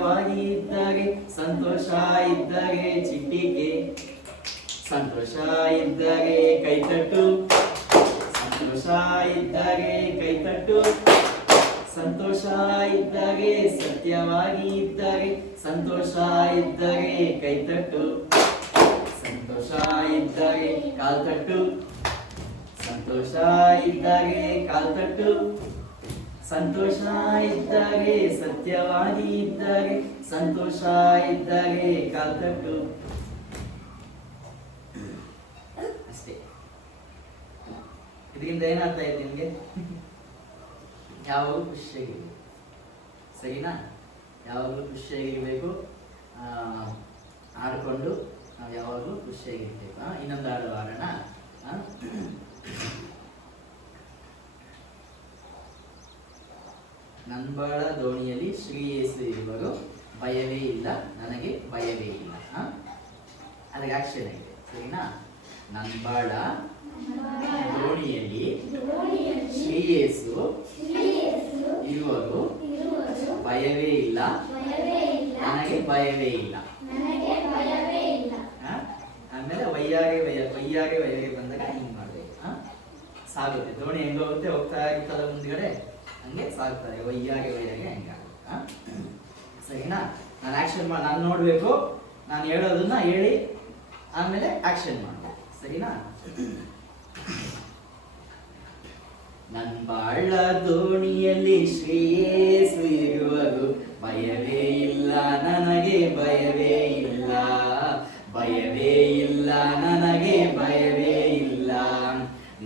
ಸತ್ಯವಾಗಿ ಇದ್ದರೆ ಸಂತೋಷ ಇದ್ದರೆ ಚಿಟ್ಟಿಕೆ, ಸಂತೋಷ ಇದ್ದರೆ ಕೈತಟ್ಟು, ಸಂತೋಷ ಇದ್ದರೆ ಕೈತಟ್ಟು, ಸಂತೋಷ ಇದ್ದರೆ ಸತ್ಯವಾಗಿ ಇದ್ದರೆ ಸಂತೋಷ ಇದ್ದರೆ ಕೈತಟ್ಟು, ಸಂತೋಷ ಇದ್ದರೆ ಕಾಲ್ತಟ್ಟು, ಸಂತೋಷ ಇದ್ದರೆ ಕಾಲ್ತಟ್ಟು, ಸಂತೋಷ ಇದ್ದರೆ ಸತ್ಯವಾಗಿ ಇದ್ದರೆ ಸಂತೋಷ ಇದ್ದರೆ ಕಾಲ್ತಟ್ಟು. ಅಷ್ಟೇ. ಇದರಿಂದ ಏನಾಗ್ತಾ ಇದೆ ನಿಮ್ಗೆ? ಯಾವಾಗಲೂ ಖುಷಿಯಾಗಿರ್ಬೇಕು, ಸರಿನಾ? ಯಾವಾಗಲೂ ಖುಷಿಯಾಗಿರ್ಬೇಕು, ಆಡ್ಕೊಂಡು ನಾವು ಯಾವಾಗಲೂ ಖುಷಿಯಾಗಿರ್ಬೇಕು. ಇನ್ನೊಂದು ಹಾಡು ಆಡೋಣ. ನಂಬಾಳ ದೋಣಿಯಲ್ಲಿ ಶ್ರೀ ಯೇಸು ಇರುವರು, ಭಯವೇ ಇಲ್ಲ ನನಗೆ ಭಯವೇ ಇಲ್ಲ. ಅದಕ್ಕೆ ಆಕ್ಷನ್ ಆಗಿದೆ, ಸರಿನಾ? ನಂಬಾಳ ದೋಣಿಯಲ್ಲಿ ಶ್ರೀ ಯೇಸು ಇರುವರು, ಭಯವೇ ಇಲ್ಲ ನನಗೆ ಭಯವೇ ಇಲ್ಲ. ಆಮೇಲೆ ವಯ್ಯಾಗೆ ವಯ್ಯಾಗೆ ಬಂದಾಗ ಹಿಂಗ್ ಮಾಡ್ಬೇಕು. ಸಾಗುತ್ತೆ, ದೋಣಿ ಹೆಂಗ ಹೋಗುತ್ತೆ, ಹೋಗ್ತಾ ಇರ್ತದ ಮುಂದ್ಗಡೆ, ಹಂಗೆ ಸಾಗ್ತಾರೆ. ವಯ್ಯಾಗೆ ಹಂಗ. ಸರಿನಾ? ನಾನು ಆಕ್ಷನ್ ಮಾಡಿ, ನಾನು ನೋಡ್ಬೇಕು, ನಾನು ಹೇಳೋದನ್ನ ಹೇಳಿ ಆಮೇಲೆ ಆಕ್ಷನ್ ಮಾಡ್ಬೇಕು, ಸರಿನಾ? ನಂಬಾಳ ದೋಣಿಯಲ್ಲಿ ಶ್ರೀ ಯೇಸು ಇರುವರು, ಭಯವೇ ಇಲ್ಲ ನನಗೆ ಭಯವೇ ಇಲ್ಲ, ಭಯವೇ ಇಲ್ಲ ನನಗೆ ಭಯವೇ ಇಲ್ಲ.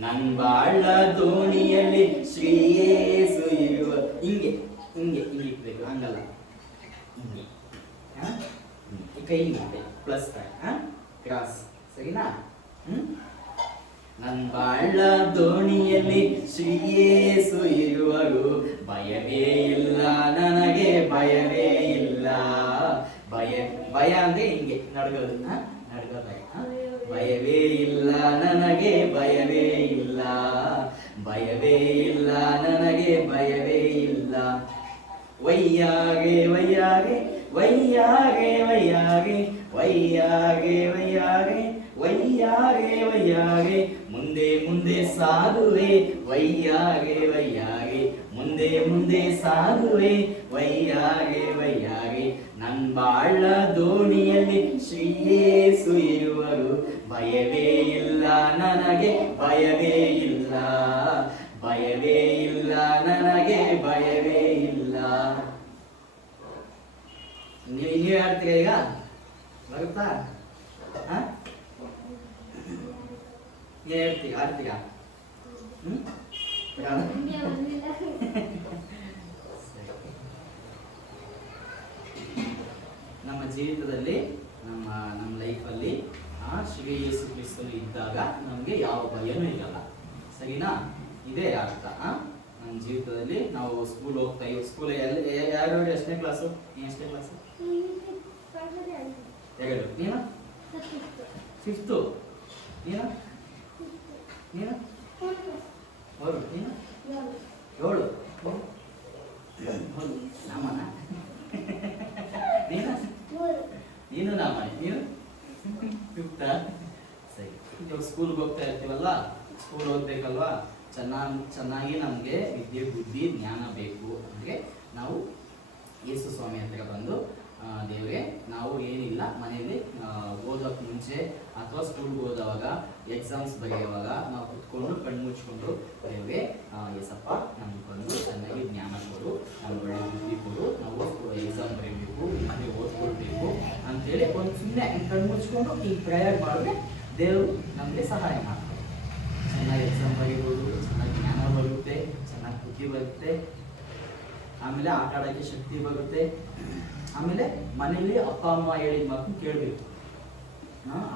ನಂಬಾಳ ದೋಣಿಯಲ್ಲಿ ಶ್ರೀ ಯೇಸು ಇರುವ, ಹಿಂಗೆ ಹಿಂಗೆ ಹಿಂಗೆ ಇಟ್ಬೇಕು, ಹಂಗಲ್ಲ, ಹಿಂಗೆ ಕೈ ಹಿಂಗೆ ಪ್ಲಸ್ ಕ್ರಾಸ್, ಸರಿನಾ? ನಂಬಾಳ ದೋಣಿಯಲ್ಲಿ ಶ್ರೀ ಯೇಸು ಇರುವರು, ಭಯವೇ ಇಲ್ಲ ನನಗೆ ಭಯವೇ ಇಲ್ಲ. ಭಯ ಅಂದ್ರೆ ಹಿಂಗೆ ನಡ್ಗೋದು, ನಡ್ಗೋದಾಗ ಭಯವೇ ಇಲ್ಲ ನನಗೆ ಭಯವೇ ಇಲ್ಲ, ಭಯವೇ ಇಲ್ಲ ನನಗೆ ಭಯವೇ ಇಲ್ಲ. ವಯ್ಯಾಗೆ ವಯ್ಯಾಗೆ ವಯ್ಯಾಗೆ ವಯ್ಯಾಗೆ ವಯ್ಯಾಗೆ ವಯ್ಯಾಗೆ ವಯ್ಯಾಗೆ ವಯ್ಯಾಗೆ ಮುಂದೆ ಮುಂದೆ ಸಾಗುವೆ, ವಯ್ಯಾಗೆ ವಯ್ಯಾಗೆ ಮುಂದೆ ಮುಂದೆ ಸಾಗುವೆ, ವಯ್ಯಾಗೆ ವಯ್ಯಾಗೆ. ನಂಬಾಳ ದೋಣಿಯಲ್ಲಿ ಶ್ರೀ ಯೇಸು ಇರುವರು, ಭಯವೇ ಇಲ್ಲ ನನಗೆ ಭಯವೇ ಇಲ್ಲ, ಭಯವೇ ಇಲ್ಲ ನನಗೆ ಭಯವೇ ಇಲ್ಲ. ನೀವು ಹೇಳ್ತೀರಾ ಈಗ? ಬರುತ್ತಾ? ಹೇಳ್ತೀರಾ? ಆಡ್ತೀರಾ? ನಮ್ಮ ಜೀವಿತದಲ್ಲಿ, ನಮ್ಮ ಲೈಫಲ್ಲಿ ಶ್ರೀ ಯೇಸು ಕ್ರಿಸ್ತನು ಇದ್ದಾಗ ನಮಗೆ ಯಾವ ಭಯನೂ ಇರಲ್ಲ, ಸರಿನಾ? ಇದೇ ಅರ್ಥ. ನಮ್ಮ ಜೀವಿತದಲ್ಲಿ ನಾವು ಸ್ಕೂಲ್ ಹೋಗ್ತಾ ಇದ್ದೀವಿ, ಸ್ಕೂಲ್ ಯಾರು ಎಷ್ಟನೇ ಕ್ಲಾಸು? ಎಷ್ಟನೇ ಕ್ಲಾಸು? 2. ನೀನು 5th. ನೀನು ನೀನು 3. ನೀನು 7. ನಾಮನ ನೀನು ನಾಮನೆ, ನೀನು 5th. ಸರಿ, ಇವಾಗ ಸ್ಕೂಲ್ಗೆ ಹೋಗ್ತಾ ಇರ್ತೀವಲ್ಲ, ಸ್ಕೂಲ್ ಓದ್ಬೇಕಲ್ವಾ, ಚೆನ್ನಾಗಿ ನಮಗೆ ವಿದ್ಯೆ ಬುದ್ಧಿ ಜ್ಞಾನ ಬೇಕು ಅಂದರೆ ನಾವು ಯೇಸು ಸ್ವಾಮಿ ಹತ್ರ ಬಂದು, ದೇವರೇ ನಾವು ಏನಿಲ್ಲ ಮನೆಯಲ್ಲಿ ಓದೋಕ್ಕೆ ಮುಂಚೆ ಅಥವಾ ಸ್ಕೂಲ್ಗೆ ಹೋದವಾಗ ಎಕ್ಸಾಮ್ಸ್ ಬರೆಯುವಾಗ ನಾವು ಕುತ್ಕೊಂಡು ಕಣ್ಣು ಮುಚ್ಕೊಂಡು, ದೇವರೇ ಯೇಸಪ್ಪ ನಮ್ಗೆ ಬಂದು ಚೆನ್ನಾಗಿ ಜ್ಞಾನ ಕೊಡು, ನಮ್ಗೆ ಒಳ್ಳೆ ಬುದ್ಧಿ ಕೊಡು, ನಾವು ಎಕ್ಸಾಮ್ ಬರೀಬೇಕು, ಮನೆ ಓದ್ಕೊಳ್ಬೇಕು ಅಂತೇಳಿ ಒಂದು ಸುಮ್ಮನೆ ಕಣ್ಣು ಮುಚ್ಕೊಂಡು ಈ ಪ್ರೇಯರ್ ಮಾಡಿದ್ರೆ ದೇವರು ನಮಗೆ ಸಹಾಯ ಮಾಡ್ತಾರೆ. ಚೆನ್ನಾಗಿ ಎಕ್ಸಾಮ್ ಬರೀಬೋದು, ಚೆನ್ನಾಗಿ ಜ್ಞಾನ ಬರುತ್ತೆ, ಚೆನ್ನಾಗಿ ಬುದ್ಧಿ ಬರುತ್ತೆ, ಆಮೇಲೆ ಆಟ ಆಡೋಕ್ಕೆ ಶಕ್ತಿ ಬರುತ್ತೆ. ಆಮೇಲೆ ಮನೇಲಿ ಅಪ್ಪ ಅಮ್ಮ ಹೇಳಿದ ಮಾತು ಕೇಳಬೇಕು.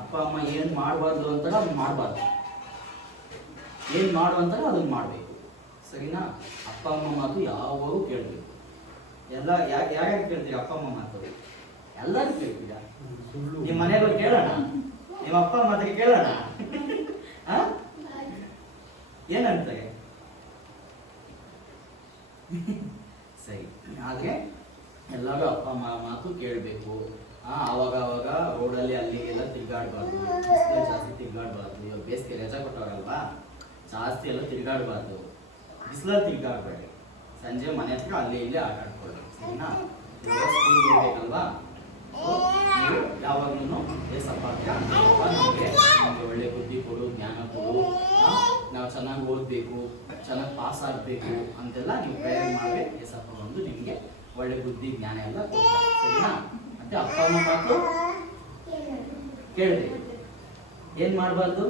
ಅಪ್ಪ ಅಮ್ಮ ಏನು ಮಾಡಬಾರ್ದು ಅಂತಾರ ಅದನ್ನ ಮಾಡಬಾರ್ದು, ಏನು ಮಾಡು ಅಂತಾರ ಅದನ್ನ ಮಾಡಬೇಕು, ಸರಿನಾ? ಅಪ್ಪ ಅಮ್ಮ ಮಾತು ಯಾವಾಗೂ ಕೇಳಬೇಕು. ಎಲ್ಲ ಯಾರ್ಯಾರು ಕೇಳ್ತೀರಿ ಅಪ್ಪ ಅಮ್ಮ ಮಾತು? ಎಲ್ಲರೂ ಕೇಳ್ತೀರಾ? ನಿಮ್ಮ ಮನೆಯವರು ಕೇಳೋಣ, ನಿಮ್ಮ ಅಪ್ಪ ಅಮ್ಮ ಹತ್ರ ಕೇಳೋಣ, ಏನಂತಾರೆ? ಸರಿ. ಆದರೆ ಎಲ್ಲರೂ ಅಪ್ಪ ಅಮ್ಮ ಮಾತು ಕೇಳಬೇಕು. ಆವಾಗ ಆವಾಗ ರೋಡಲ್ಲಿ ಅಲ್ಲಿಗೆಲ್ಲ ತಿರ್ಗಾಡಬಾರ್ದು, ಬಿಸಿಲು ಜಾಸ್ತಿ ತಿರ್ಗಾಡಬಾರ್ದು. ಇವಾಗ ಬೇಸಿಗೆ ರಜಾ ಕೊಟ್ಟವ್ರಲ್ವಾ, ಜಾಸ್ತಿ ಎಲ್ಲ ತಿರ್ಗಾಡಬಾರ್ದು, ಬಿಸಿಲಲ್ಲಿ ತಿರ್ಗಾಡಬೇಡಿ. ಸಂಜೆ ಮನೆ ಹತ್ರ ಅಲ್ಲಿ ಇಲ್ಲಿ ಆಟ ಆಡ್ಕೊಳ್ಳಿ, ಸರಿನಾ? ಇವಾಗ ಸ್ಕೂಲ್ಗೆ ಹೋಗ್ಬೇಕಲ್ವಾ, ನೀವು ಯಾವಾಗ್ಲೂ ಏಸಪ್ಪ ಹತ್ರ ನಮಗೆ ಒಳ್ಳೆ ಬುದ್ಧಿ ಕೊಡು, ಜ್ಞಾನ ಕೊಡು, ನಾವು ಚೆನ್ನಾಗಿ ಓದಬೇಕು, ಚೆನ್ನಾಗಿ ಪಾಸ್ ಆಗಬೇಕು ಅಂತೆಲ್ಲ ನೀವು ಪ್ರೇಯರ್ ಮಾಡಿ ಏಸಪ್ಪ ಬಂದು ನಿಮಗೆ ಒಳ್ಳೆ ಬುದ್ಧಿ ಜ್ಞಾನ ಎಲ್ಲ ಕೊಡ್ತಾರೆ, ಸರಿನಾ? ಮತ್ತೆ ಅಪ್ಪ ಅಮ್ಮ ಮಾತು ಕೇಳಬೇಕು. ಏನ್ ಮಾಡಬಾರ್ದು?